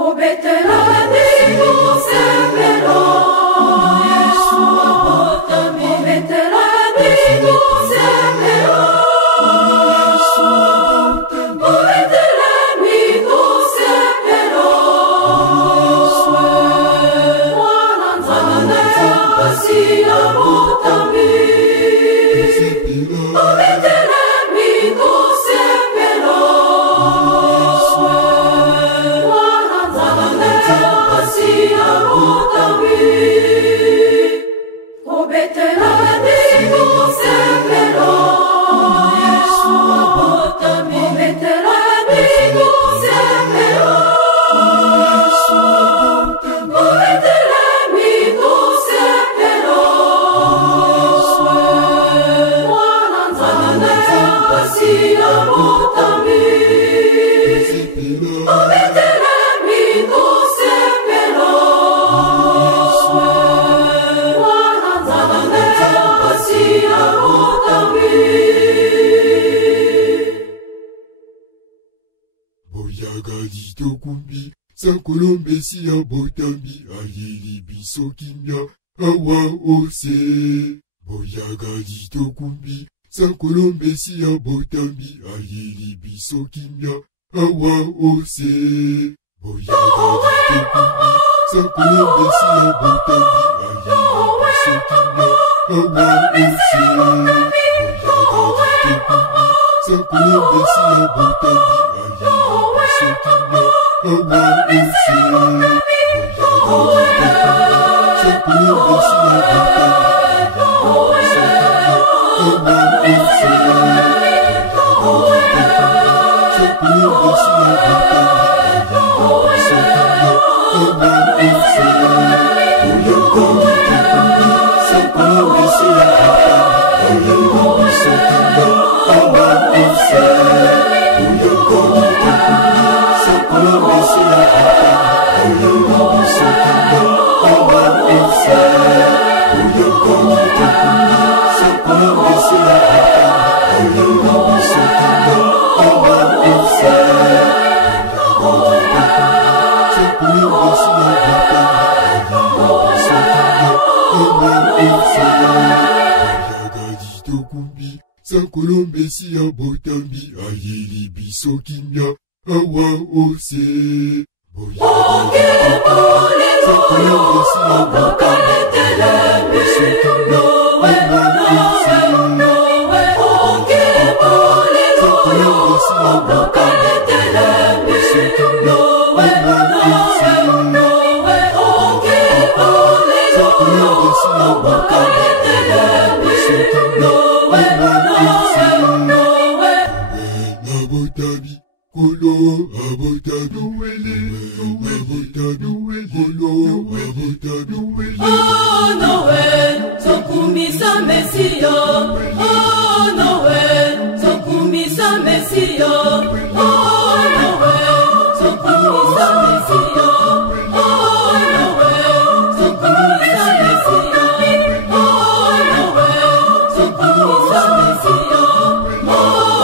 O Betelemme conserverò, o Betelemme conserverò, o Betelemme conserverò, Wananzana sia mutami, o Betelemme conserverò, sia mutami, o Betelemme conserverò, o Betelemme conserverò, o Betelemme conserverò, Wananzana sia mutami, o Betelemme conserverò, Wananzana sia mutami. Boyagadi tokumbi, sankolombe siya botambi, ayeli biso kimia, awa ose. Boyagadi tokumbi, sankolombe siya botambi, ayeli biso kimia, awa ose. Boyagadi tokumbi, sankolombe siya botambi, ayeli biso kimia, awa ose. Boyagadi tokumbi, sankolombe siya botambi, Sankolombe siya botambi, ayeli biso kimia, awa ose. Sankolombe siya botambi, ayeli biso kimia, awa ose. Sankolombe siya botambi, ayeli biso kimia, awa ose. Sankolombe siya botambi, ayeli biso kimia, abotabi, kolo abotabi, abotabi, kolo abotabi. Oh Noël, tokumisa Messia. Oh Noël, tokumisa Messia. Oh Noël, tokumisa Messia. Oh Noël, tokumisa Messia. Oh Noël, tokumisa Messia. Oh,